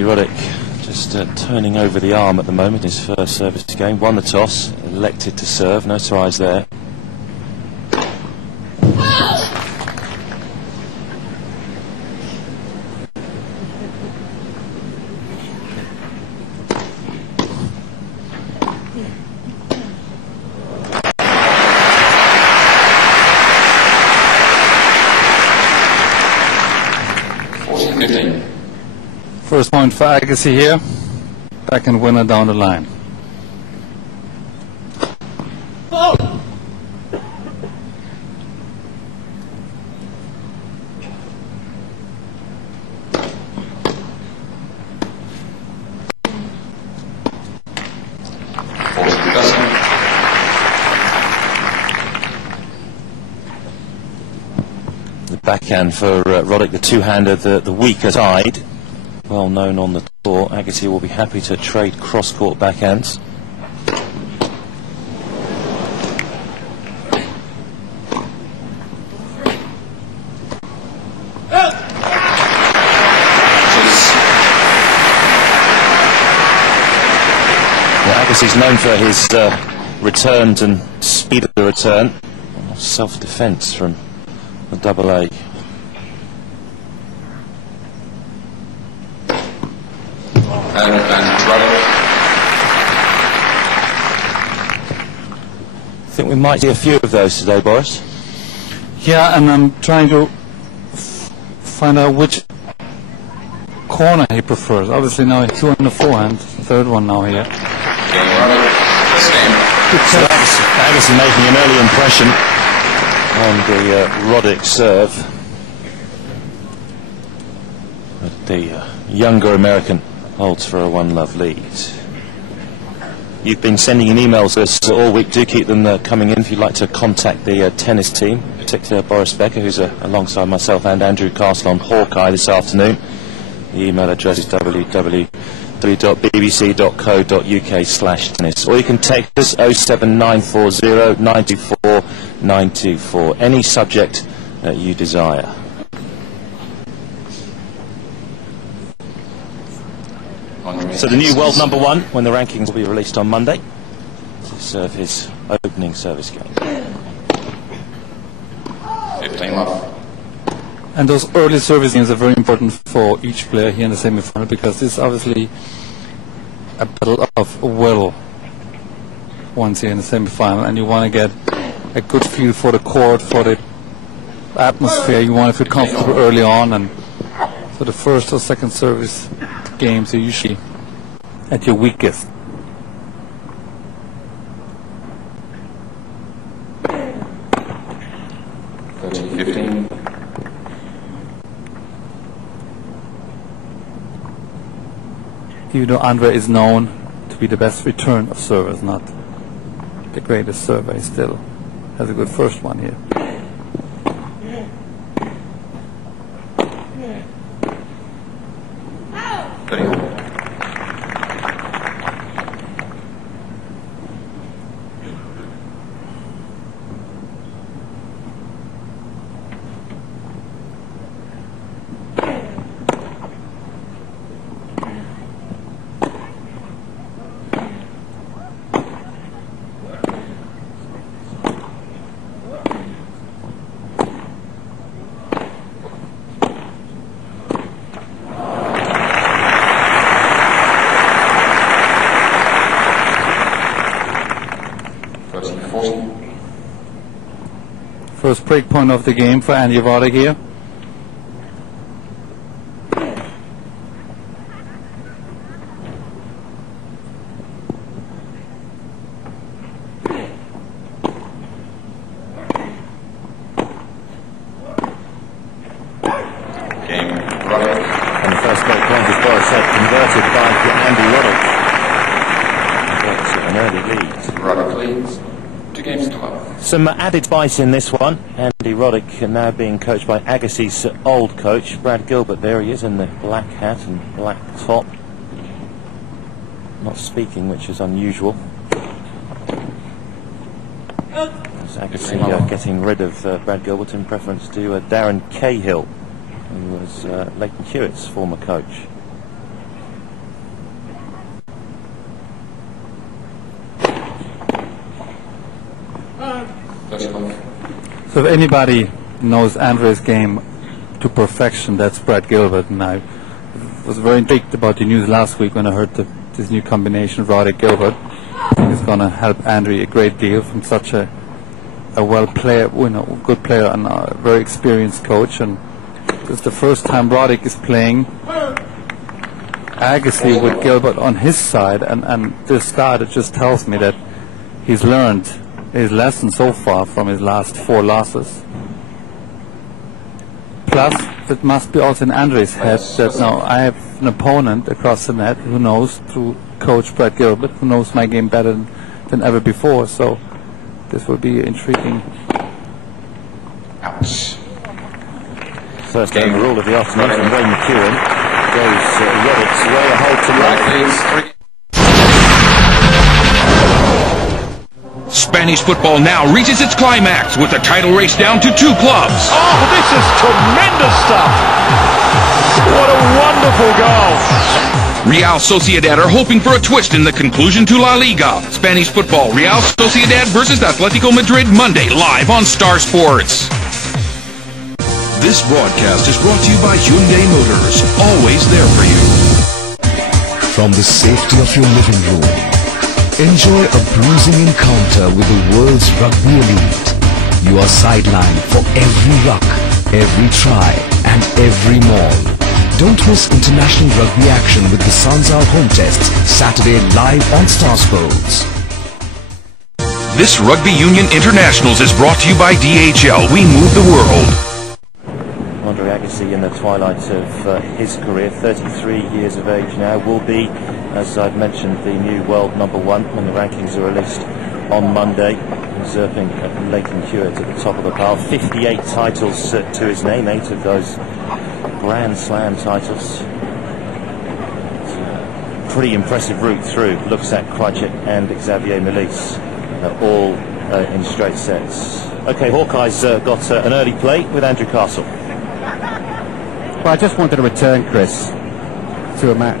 Roddick just turning over the arm at the moment, his first service game. Won the toss, elected to serve, no tries there. First point for Agassi here. Backhand winner down the line. Oh. The backhand for Roddick, the two-hander, the weaker side. Well known on the tour. Agassi will be happy to trade cross-court backhands. Well, Agassi's known for his returns and speed of the return. Self-defense from the double A. I think we might see a few of those today, Boris. Yeah, and I'm trying to find out which corner he prefers. Obviously now he's two on the forehand, third one now here. So Agassi making an early impression on the Roddick serve. But the younger American holds for a 1-love lead. You've been sending in emails to us all week. Do keep them coming in if you'd like to contact the tennis team, particularly Boris Becker, who's alongside myself and Andrew Castle on Hawkeye this afternoon. The email address is www.bbc.co.uk/tennis, or you can text us 07940 924 924. Any subject that you desire. So the new world number one, when the rankings will be released on Monday, to serve his opening service game. 15 love. And those early service games are very important for each player here in the semi-final, because this is obviously a battle of will once here in the semi-final, and you want to get a good feel for the court, for the atmosphere. You want to feel comfortable early on, and so the first or second service games are usually at your weakest. Even though Andre is known to be the best return of servers, not the greatest server, he still has a good first one here. First break point of the game for Andy Roddick here. Game Roddick. And the first break point, as Boris said, converted by Andy Roddick. An early lead. Roddick leads 2 games to 1. Some added spice in this one. Andy Roddick now being coached by Agassi's old coach, Brad Gilbert. There he is in the black hat and black top. Not speaking, which is unusual. As Agassi getting rid of Brad Gilbert in preference to Darren Cahill, who was Leighton Hewitt's former coach. So if anybody knows Andre's game to perfection, that's Brad Gilbert, and I was very intrigued about the news last week when I heard this new combination of Roddick Gilbert. I think it's going to help Andre a great deal from such a good player and a very experienced coach. And it's the first time Roddick is playing Agassi with Gilbert on his side, and this start, it just tells me that he's learned his lesson so far from his last 4 losses. Plus, it must be also in Andre's head that now I have an opponent across the net who knows, through coach Brad Gilbert, who knows my game better than ever before. So this will be intriguing. Ouch. First game rule of the afternoon from Ray McEwen goes Roddick's way, a hold to Right, right. please. Spanish football now reaches its climax with the title race down to 2 clubs. Oh, this is tremendous stuff. What a wonderful goal. Real Sociedad are hoping for a twist in the conclusion to La Liga. Spanish football, Real Sociedad versus Atletico Madrid, Monday, live on Star Sports. This broadcast is brought to you by Hyundai Motors, always there for you. From the safety of your living room, enjoy a bruising encounter with the world's rugby elite. You are sidelined for every ruck, every try, and every maul. Don't miss international rugby action with the Sanzal Home Tests, Saturday live on Star Sports. This Rugby Union Internationals is brought to you by DHL. We move the world. Andre Agassi in the twilight of his career, 33 years of age now, will be, as I've mentioned, the new world #1 when the rankings are released on Monday, usurping Leighton Hewitt at the top of the pile. 58 titles to his name, 8 of those Grand Slam titles. Pretty impressive route through. Looks at Krajcik and Xavier Melis, all in straight sets. Okay, Hawkeye's got an early play with Andrew Castle. Well, I just wanted to return, Chris, to a match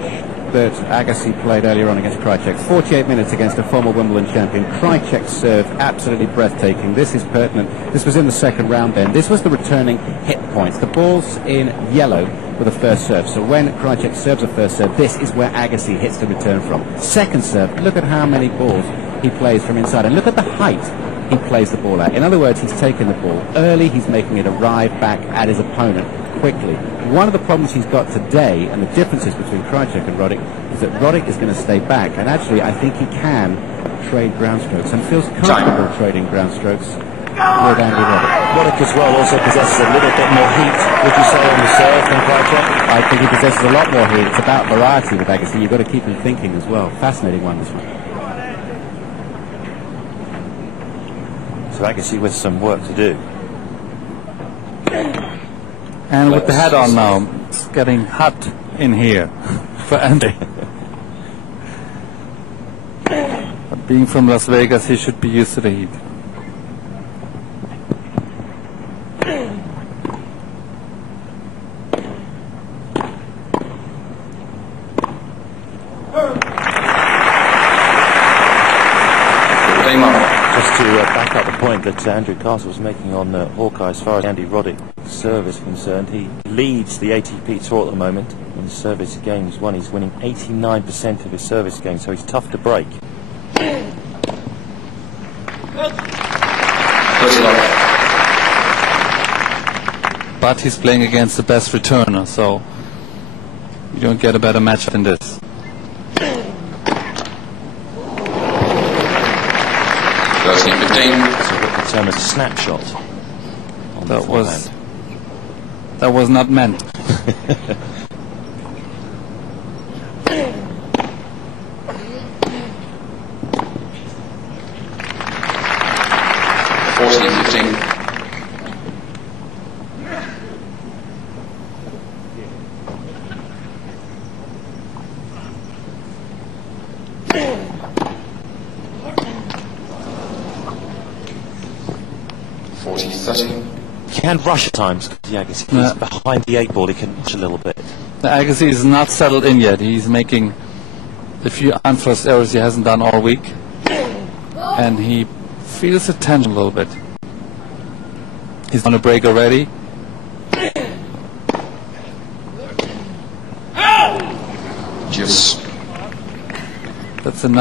that Agassi played earlier on against Krajcik. 48 minutes against a former Wimbledon champion. Krajcik serve absolutely breathtaking. This is pertinent. This was in the second round then. This was the returning hit points. The ball's in yellow with the first serve. So when Krajcik serves a first serve, this is where Agassi hits the return from. Second serve, look at how many balls he plays from inside. And look at the height he plays the ball at. In other words, he's taking the ball early. He's making it arrive back at his opponent quickly. One of the problems he's got today, and the differences between Krajcik and Roddick, is that Roddick is going to stay back, and actually I think he can trade ground strokes and feels comfortable trading ground strokes with Andy Roddick. Roddick as well also possesses a little bit more heat, would you say, on the serve than Krajcik? I think he possesses a lot more heat. It's about variety with Agassi. You've got to keep him thinking as well. Fascinating one, this one. So Agassi with some work to do. And with the hat on now, it's getting hot in here for Andy. But being from Las Vegas, he should be used to the heat. Just to back up the point that Andrew Castle was making on Hawkeye, as far as Andy Roddick's serve is concerned, he leads the ATP Tour at the moment in service games won. He's winning 89% of his service games, so he's tough to break. But he's playing against the best returner, so you don't get a better match than this. First 15. So what the term is a snapshot. On the That was not meant. He can rush at times. Agassi, he's behind the 8 ball, he can rush a little bit. Agassi is not settled in yet. He's making the few unforced errors he hasn't done all week, and he feels the tension a little bit. He's on a break already. Just That's enough.